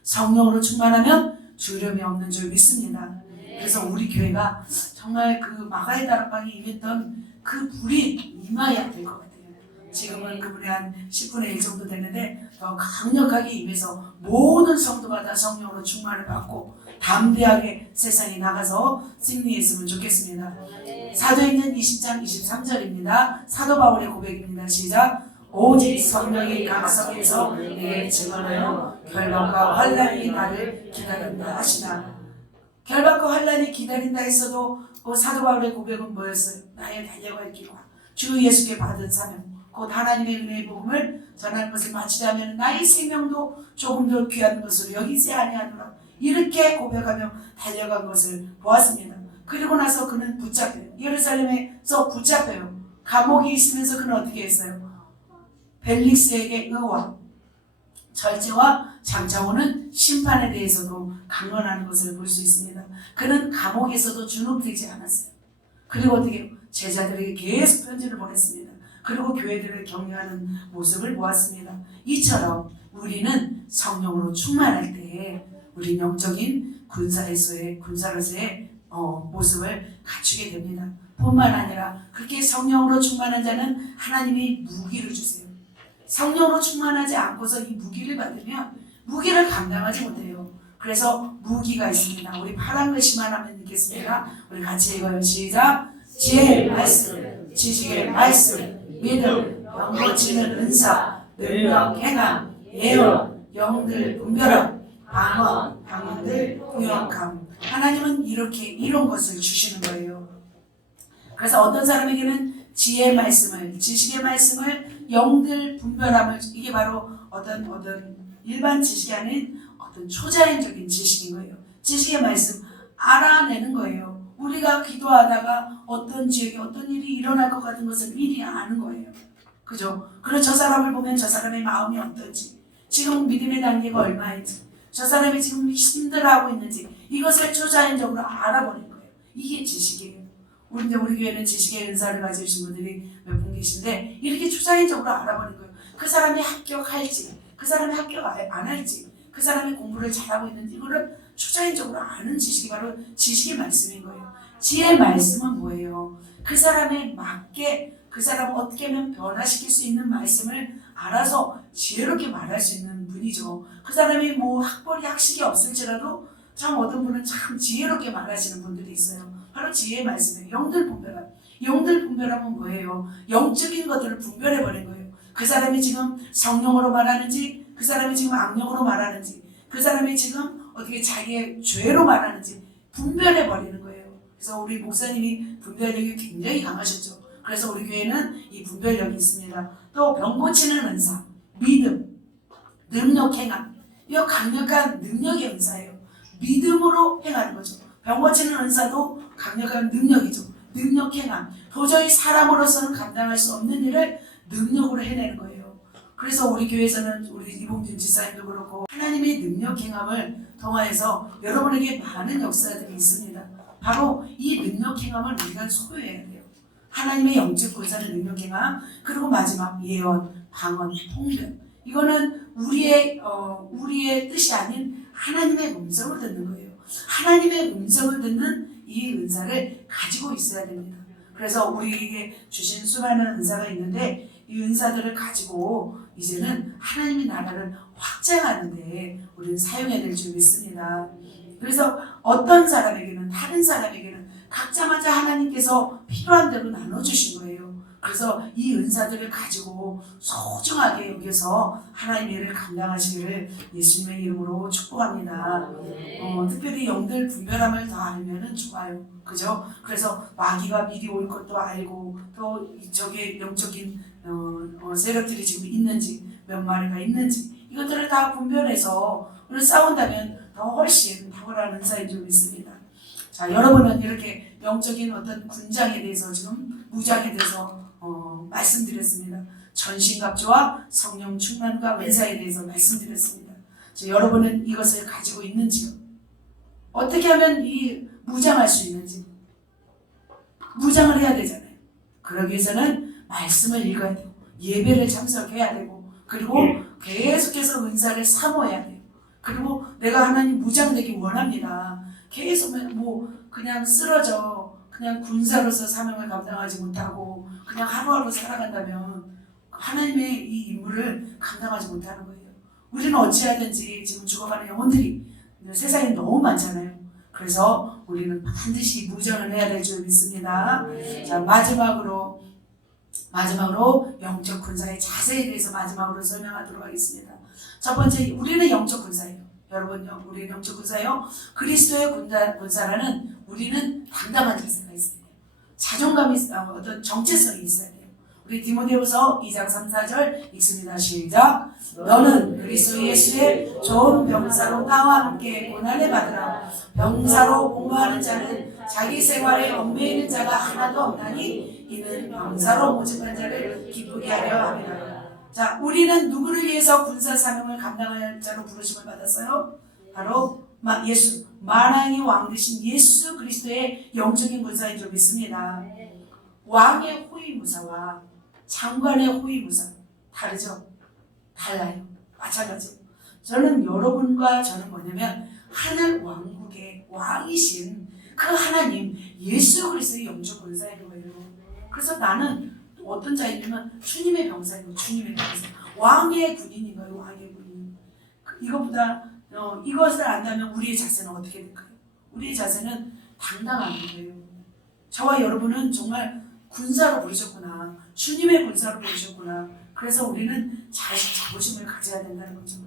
성령으로 충만하면 두려움이 없는 줄 믿습니다. 그래서 우리 교회가 정말 그 마가의 다락방에 임했던 그 불이 임해야 될 것 같아요. 지금은 그분이 한 10분의 1 정도 되는데 더 강력하게 임해서 모든 성도가 다 성령으로 충만을 받고 담대하게 세상에 나가서 승리했으면 좋겠습니다. 사도행전 20장 23절입니다. 사도 바울의 고백입니다. 시작. 오직 성령이 각성에서 내게 증언하여 결박과 환난이 나를 기다린다 하시나. 결박과 환난이 기다린다 했어도 사도 바울의 고백은 뭐였어요? 나의 달려갈 길과 주 예수께 받은 사명, 곧 하나님의 은혜의 복음을 전하는 것을 마치려면 나의 생명도 조금 더 귀한 것으로 여기지 아니하노라. 이렇게 고백하며 달려간 것을 보았습니다. 그리고 나서 그는 붙잡혀요. 예루살렘에서 붙잡혀요. 감옥에 있으면서 그는 어떻게 했어요? 벨릭스에게 의와 절제와 장차오는 심판에 대해서도 강론하는 것을 볼 수 있습니다. 그는 감옥에서도 주눅들지 않았어요. 그리고 어떻게 제자들에게 계속 편지를 보냈습니다. 그리고 교회들을 격려하는 모습을 보았습니다. 이처럼 우리는 성령으로 충만할 때 우리 영적인 군사로서의 모습을 갖추게 됩니다. 뿐만 아니라 그렇게 성령으로 충만한 자는 하나님이 무기를 주세요. 성령으로 충만하지 않고서 이 무기를 받으면 무기를 감당하지 못해요. 그래서 무기가 있습니다. 우리 파란 글씨만 하면 읽겠습니다. 우리 같이 읽어요. 시작. 지혜의 말씀, 지식의 말씀, 믿음, 영고치는 은사, 능력, 행함, 예언, 영들 분별함, 방언, 방언들 구역함. 하나님은 이런 것을 주시는 거예요. 그래서 어떤 사람에게는 지혜의 말씀을, 지식의 말씀을, 영들 분별함을, 이게 바로 어떤 일반 지식이 아닌 어떤 초자연적인 지식인 거예요. 지식의 말씀 알아내는 거예요. 우리가 기도하다가 어떤 지역에 어떤 일이 일어날 것 같은 것을 미리 아는 거예요. 그죠? 그래서 저 사람을 보면 저 사람의 마음이 어떤지, 지금 믿음의 단계가 얼마인지, 저 사람이 지금 힘들어하고 있는지, 이것을 초자연적으로 알아보는 거예요. 이게 지식이에요. 우리 교회는 지식의 은사를 가지신 분들이 몇 분 계신데 이렇게 초자연적으로 알아보는 거예요. 그 사람이 합격할지, 그 사람이 합격 안 할지, 그 사람이 공부를 잘하고 있는지, 이거를 초자연적으로 아는 지식이 바로 지식의 말씀인 거예요. 지혜의 말씀은 뭐예요? 그 사람에 맞게 그 사람을 어떻게 하면 변화시킬 수 있는 말씀을 알아서 지혜롭게 말할 수 있는 분이죠. 그 사람이 뭐 학식이 없을지라도 참 어떤 분은 참 지혜롭게 말하시는 분들이 있어요. 바로 지혜의 말씀이에요. 영들 분별함. 영들 분별함은 뭐예요? 영적인 것들을 분별해버린 거예요. 그 사람이 지금 성령으로 말하는지, 그 사람이 지금 악령으로 말하는지, 그 사람이 지금 어떻게 자기의 죄로 말하는지 분별해버리는 거예요. 그래서 우리 목사님이 분별력이 굉장히 강하셨죠. 그래서 우리 교회는 이 분별력이 있습니다. 또 병 고치는 은사, 믿음, 능력, 행함. 이거 강력한 능력의 은사예요. 믿음으로 행하는 거죠. 병 고치는 은사도 강력한 능력이죠. 능력, 행함. 도저히 사람으로서는 감당할 수 없는 일을 능력으로 해내는 거예요. 그래서 우리 교회에서는 우리 이봉준 지사님도 그렇고 하나님의 능력, 행함을 통하여서 여러분에게 많은 역사들이 있습니다. 바로 이 능력, 행함을 우리가 소유해야 돼요. 하나님의 영적 군사는 능력, 행함, 그리고 마지막 예언, 방언, 통변. 이거는 우리의 뜻이 아닌 하나님의 음성을 듣는 거예요. 하나님의 음성을 듣는 이 은사를 가지고 있어야 됩니다. 그래서 우리에게 주신 수많은 은사가 있는데 이 은사들을 가지고 이제는 하나님의 나라를 확장하는데 우리는 사용해야 될 줄 믿습니다. 그래서 어떤 사람에게는 다른 사람에게는 각자마다 하나님께서 필요한 대로 나눠주신 거예요. 그래서 이 은사들을 가지고 소중하게 여겨서 하나님의 일을 감당하시기를 예수님의 이름으로 축복합니다. 특별히 영들 분별함을 더 알면은 좋아요. 그죠? 그래서 마귀가 미리 올 것도 알고 또 저게 영적인 세력들이 지금 있는지 몇 마리가 있는지 이것들을 다 분별해서 우리 싸운다면 더 훨씬 탁월한 은사인 줄 믿습니다. 자, 여러분은 이렇게 영적인 어떤 군장에 대해서 지금 무장에 대해서 말씀드렸습니다. 전신갑주와 성령 충만과 은사에 대해서 말씀드렸습니다. 자, 여러분은 이것을 가지고 있는지요? 어떻게 하면 이 무장할 수 있는지? 무장을 해야 되잖아요. 그러기 위해서는 말씀을 읽어야 되고 예배를 참석해야 되고 그리고 계속해서 은사를 사모해야 돼요. 그리고 내가 하나님 무장되기 원합니다. 계속 뭐 그냥 쓰러져 그냥 군사로서 사명을 감당하지 못하고 그냥 하루하루 살아간다면 하나님의 이 임무를 감당하지 못하는 거예요. 우리는 어찌하든지 지금 죽어가는 영혼들이 세상에 너무 많잖아요. 그래서 우리는 반드시 무장을 해야 될 줄 믿습니다. 자, 마지막으로 영적 군사의 자세에 대해서 마지막으로 설명하도록 하겠습니다. 첫 번째, 우리는 영적 군사예요. 여러분요, 우리는 영적 군사예요. 그리스도의 군사라는 우리는 당당한 자세가 있어야 돼요. 자존감이 어떤 정체성이 있어야 돼요. 우리 디모데후서 2장 3, 4절 읽습니다. 시작. 너는 그리스도 예수의 좋은 병사로 나와 함께 고난을 받으라. 병사로 공부하는 자는 자기 생활에 얽매이는 자가 하나도 없나니 이는 병사로 모집한 자를 기쁘게 하려 함이라. 자, 우리는 누구를 위해서 군사 사명을 감당할 자로 부르심을 받았어요? 바로 예수, 만왕의 왕 되신 예수 그리스도의 영적인 군사인 줄 믿습니다. 왕의 호위무사와 장관의 호위무사 다르죠? 달라요. 마찬가지예요. 저는 여러분과 저는 뭐냐면 하늘 왕국의 왕이신 그 하나님 예수 그리스도의 영적 군사인 거예요. 그래서 나는 어떤 자이냐면 주님의 병사이고 주님의 병사, 왕의 군인인 거예요. 왕의 군인. 이것보다 이것을 안다면 우리의 자세는 어떻게 될까요? 우리의 자세는 당당한 거예요. 저와 여러분은 정말 군사로 부르셨구나. 주님의 군사로 부르셨구나. 그래서 우리는 자부심을 가져야 된다는 거죠.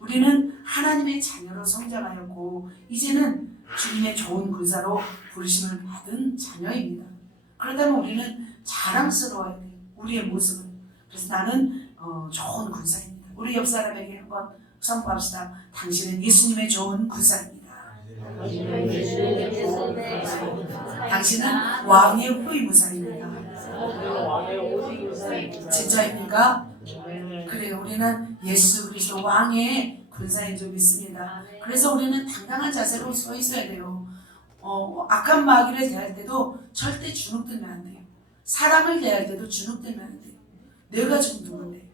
우리는 하나님의 자녀로 성장하였고 이제는 주님의 좋은 군사로 부르심을 받은 자녀입니다. 그렇다면 우리는 자랑스러워야 돼요. 우리의 모습은. 그래서 나는 좋은 군사입니다. 우리 옆 사람에게 한번 선포합시다. 당신은 예수님의 좋은 군사입니다. 당신은 왕의 호위무사입니다. 진짜입니까? 그래요. 우리는 예수 그리스도 왕의 군사인 줄 믿습니다. 그래서 우리는 당당한 자세로 서 있어야 돼요. 악한 마귀를 대할 때도 절대 주눅들면 안 돼요. 사람을 대할 때도 주눅들면 안 돼요. 내가 지금 누군데?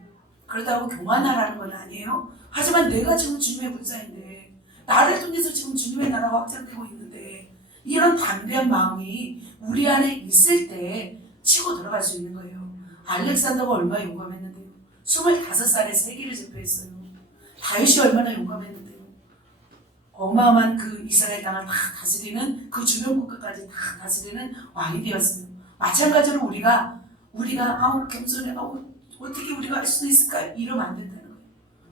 그렇다고 교만하라는 건 아니에요. 하지만 내가 지금 주님의 군사인데 나를 통해서 지금 주님의 나라가 확장되고 있는데 이런 담대한 마음이 우리 안에 있을 때 치고 들어갈 수 있는 거예요. 알렉산더가 얼마나 용감했는데요. 25살에 세계를 제패했어요. 다윗이 얼마나 용감했는데요. 어마어마한 그 이스라엘 땅을 다 다스리는 그 주변 국가까지 다 다스리는 왕이 되었어요. 마찬가지로 우리가 겸손해 어떻게 우리가 할 수 있을까 이러면 안 된다는 거예요.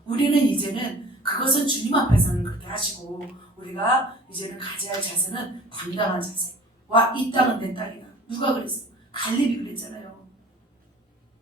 우리는 이제는 그것은 주님 앞에서는 그렇게 하시고 우리가 이제는 가져야 할 자세는 당당한 자세와 이 땅은 내 땅이다. 누가 그랬어요? 갈렙이 그랬잖아요.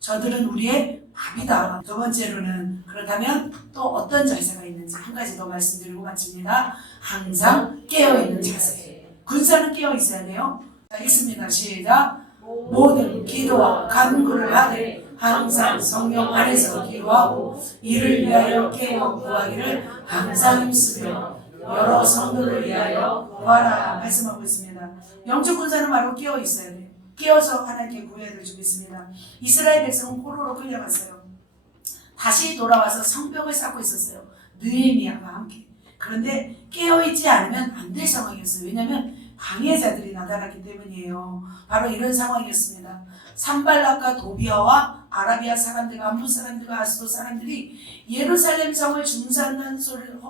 저들은 우리의 밥이다. 두 번째로는 그렇다면 또 어떤 자세가 있는지 한 가지 더 말씀드리고 마칩니다. 항상 깨어있는 자세. 군사는 깨어 있어야 돼요. 자, 읽습니다. 시작. 모든 기도와 간구를 하되 항상 성령 안에서 기도하고 이를 위하여 깨어 구하기를 항상 힘쓰며 여러 성도를 위하여 구하라 말씀하고 있습니다. 영적 군사는 바로 깨어 있어야 돼요. 깨어서 하나님께 구해야 될 줄 믿습니다. 이스라엘 백성은 포로로 끌려갔어요. 다시 돌아와서 성벽을 쌓고 있었어요. 느헤미야와 함께. 그런데 깨어있지 않으면 안 될 상황이었어요. 왜냐하면 방해자들이 나타났기 때문이에요. 바로 이런 상황이었습니다. 산발락과 도비아와 아라비아 사람들과 암몬 사람들과 아스도 사람들이 예루살렘 성을 중산하는 소리를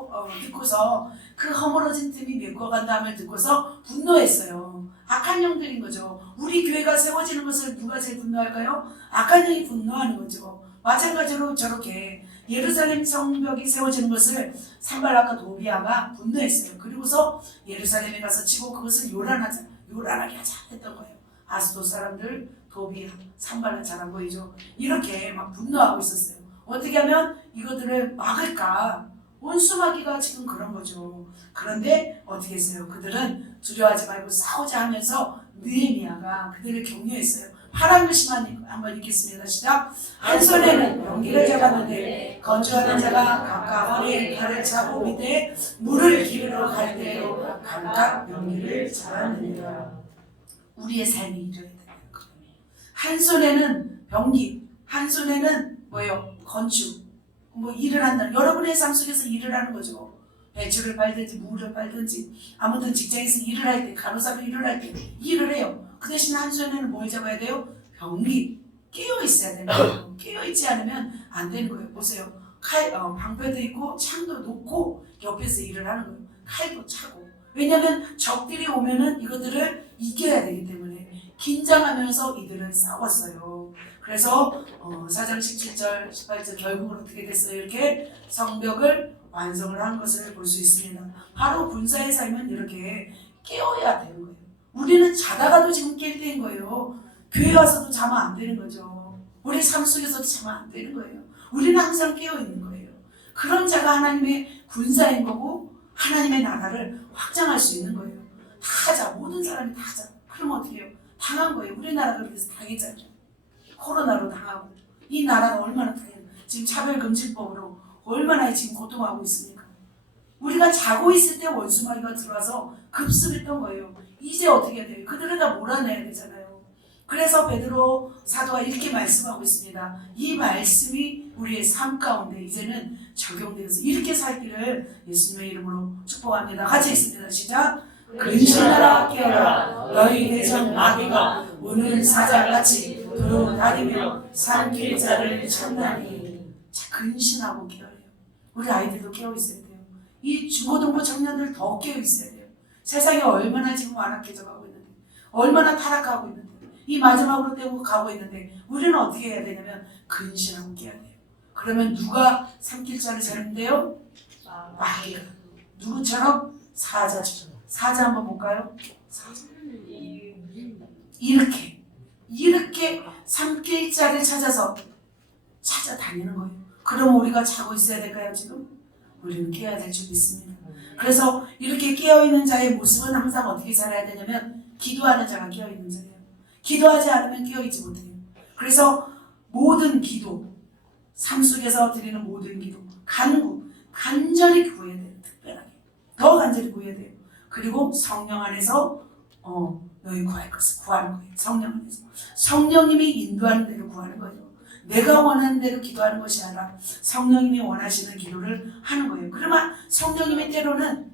듣고서 그 허물어진 틈이 메꿔간다음을 듣고서 분노했어요. 악한 영들인 거죠. 우리 교회가 세워지는 것을 누가 제일 분노할까요? 악한 영이 분노하는 거죠. 마찬가지로 저렇게 예루살렘 성벽이 세워지는 것을 산발락과 도비아가 분노했어요. 그리고서 예루살렘에 가서 치고 그것을 요란하게 하자 했던 거예요. 아스도 사람들, 도비아, 산발락 잘 안 보이죠? 이렇게 막 분노하고 있었어요. 어떻게 하면 이것들을 막을까? 원수마귀가 지금 그런 거죠. 그런데 어떻게 했어요? 그들은 두려워하지 말고 싸우자 하면서 느헤미야가 그들을 격려했어요. 파란 글씨만 한번 읽겠습니다. 시작. 한 손에는 병기를 잡았는데 건조하는 자가 각각 허리에 칼을 차고 밑에 물을 기르러 갈 때로 각각 병기를 잡았느니라. 우리의 삶이 이래야 돼요. 한 손에는 병기, 한 손에는 뭐예요? 건축, 뭐 일을 한다는, 여러분의 삶 속에서 일을 하는 거죠. 배추를 빨든지 무를 빨든지 아무튼 직장에서 일을 할 때, 간호사로 일을 할 때 일을 해요. 그 대신 한 손에는 뭘 잡아야 돼요? 병기, 깨어 있어야 되는 거예요. 깨어 있지 않으면 안 되는 거예요. 보세요. 방패도 있고 창도 놓고 옆에서 일을 하는 거예요. 칼도 차고. 왜냐하면 적들이 오면은 이것들을 이겨야 되기 때문에 긴장하면서 이들은 싸웠어요. 그래서 4장 17절 18절 결국은 어떻게 됐어요? 이렇게 성벽을 완성을 한 것을 볼 수 있습니다. 바로 군사의 삶은 이렇게 깨어야 되는 거예요. 우리는 자다가도 지금 깰 때인 거예요. 교회 와서도 자면 안 되는 거죠. 우리 삶 속에서도 자면 안 되는 거예요. 우리는 항상 깨어 있는 거예요. 그런 자가 하나님의 군사인 거고 하나님의 나라를 확장할 수 있는 거예요. 다 자, 모든 사람이 다 자. 그러면 어떻게 해요? 당한 거예요. 우리나라가 그래서 당했잖아요. 코로나로 당하고. 이 나라가 얼마나 당해요. 지금 차별금지법으로 얼마나 지금 고통하고 있습니까? 우리가 자고 있을 때 원수마귀가 들어와서 급습했던 거예요. 이제 어떻게 해야 돼요? 그들을 다 몰아내야 되잖아요. 그래서 베드로 사도가 이렇게 말씀하고 있습니다. 이 말씀이 우리의 삶 가운데 이제는 적용되어서 이렇게 살기를 예수님의 이름으로 축복합니다. 같이 있습니다. 시작. 근신하라 깨어라 너희 대장 마귀가 오늘 사자같이 두루 다니며 삼킬 자를 찾나니. 자, 근신하고 깨어요. 우리 아이들도 깨어 있어야 돼요. 이 중고등부 청년들 더 깨어 있어야 돼요. 세상이 얼마나 지금 완악해져 가고 있는데, 얼마나 타락하고 있는데, 이 마지막으로 떼고 가고 있는데 우리는 어떻게 해야 되냐면 근신하고 깨야 돼요. 그러면 누가 삼킬 자를 찾는데요? 마귀가. 누구처럼? 사자처럼. 사자 한번 볼까요? 사자. 이렇게 삼킬 자를 찾아다니는 거예요. 그럼 우리가 자고 있어야 될까요 지금? 우리는 깨어야 될 줄 믿습니다. 그래서 이렇게 깨어있는 자의 모습은 항상 어떻게 살아야 되냐면 기도하는 자가 깨어있는 자예요. 기도하지 않으면 깨어있지 못해요. 그래서 모든 기도, 삶 속에서 드리는 모든 기도, 간절히 구해야 돼요. 특별하게. 더 간절히 구해야 돼요. 그리고 성령 안에서 너희 구할 것을 구하는 거예요. 성령 안에서. 성령님이 인도하는 대로 구하는 거예요. 내가 원하는 대로 기도하는 것이 아니라 성령님이 원하시는 기도를 하는 거예요. 그러면 성령님의 때로는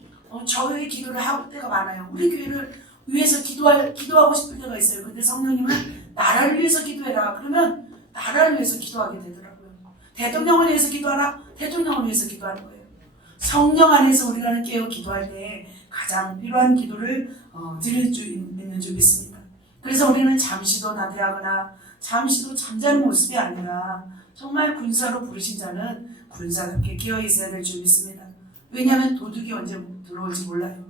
저의 기도를 할 때가 많아요. 우리 교회를 위해서 기도하고 싶을 때가 있어요. 근데 성령님은 나라를 위해서 기도해라. 그러면 나라를 위해서 기도하게 되더라고요. 대통령을 위해서 기도하라. 대통령을 위해서 기도하는 거예요. 성령 안에서 우리가 깨어 기도할 때 가장 필요한 기도를 드릴 수 있는 줄 믿습니다. 그래서 우리는 잠시도 나대하거나 잠시도 잠자는 모습이 아니라 정말 군사로 부르신 자는 군사답게 깨어 있어야 될 줄 믿습니다. 왜냐하면 도둑이 언제 들어올지 몰라요.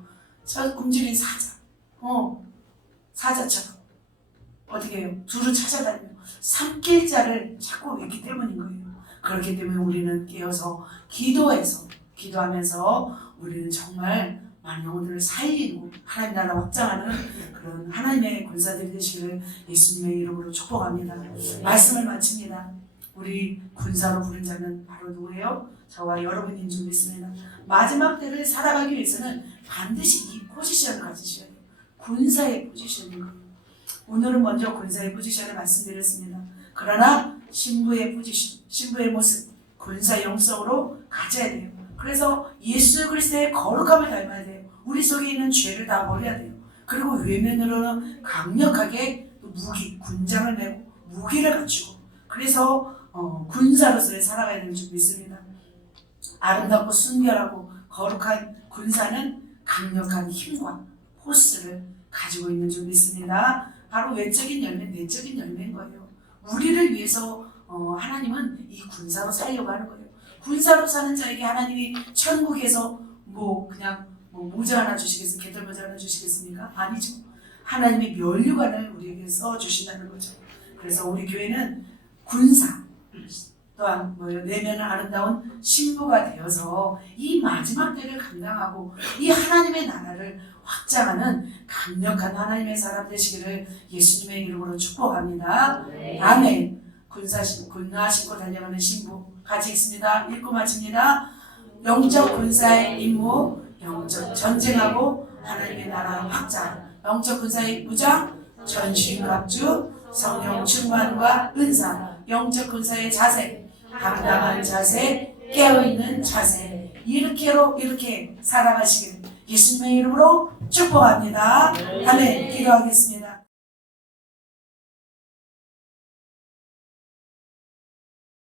저 굶주린 사자. 사자처럼 어떻게 해요? 두루 찾아다니며 삼킬 자를 찾고 있기 때문인 거예요. 그렇기 때문에 우리는 깨어서 기도하면서 우리는 정말 많은 영혼들을 살리고 하나님 나라 확장하는 그런 하나님의 군사들이 되시기를 예수님의 이름으로 축복합니다. 말씀을 마칩니다. 우리 군사로 부른 자는 바로 누구예요? 저와 여러분인 줄 믿습니다. 마지막 때를 살아가기 위해서는 반드시 이 포지션을 가지셔야 돼요. 군사의 포지션인 거예요. 오늘은 먼저 군사의 포지션을 말씀드렸습니다. 그러나 신부의 포지션, 신부의 모습, 군사 영성으로 가져야 돼요. 그래서 예수 그리스도의 거룩함을 닮아야 돼요. 우리 속에 있는 죄를 다 버려야 돼요. 그리고 외면으로는 강력하게 군장을 메고 무기를 갖추고 그래서 군사로서의 살아가야 되는 줄 믿습니다. 아름답고 순결하고 거룩한 군사는 강력한 힘과 포스를 가지고 있는 줄 믿습니다. 바로 외적인 열매, 내적인 열매인 거예요. 우리를 위해서 하나님은 이 군사로 살려고 하는 거예요. 군사로 사는 자에게 하나님이 천국에서 그냥 모자 하나 주시겠습니까? 개털 모자 하나 주시겠습니까? 아니죠. 하나님의 면류관을 우리에게 써주신다는 거죠. 그래서 우리 교회는 군사, 또한 내면은 아름다운 신부가 되어서 이 마지막 때를 감당하고 이 하나님의 나라를 확장하는 강력한 하나님의 사람 되시기를 예수님의 이름으로 축복합니다. 아멘. 군화 신고 달려가는 신부 같이 읽습니다. 읽고 마칩니다. 영적 군사의 임무, 영적 전쟁하고 하나님의 나라 확장. 영적 군사의 무장, 전신갑주, 성령 충만과 은사. 영적 군사의 자세, 당당한 자세, 깨어있는 자세. 이렇게 살아가시기를 예수님의 이름으로 축복합니다. 아멘. 기도하겠습니다.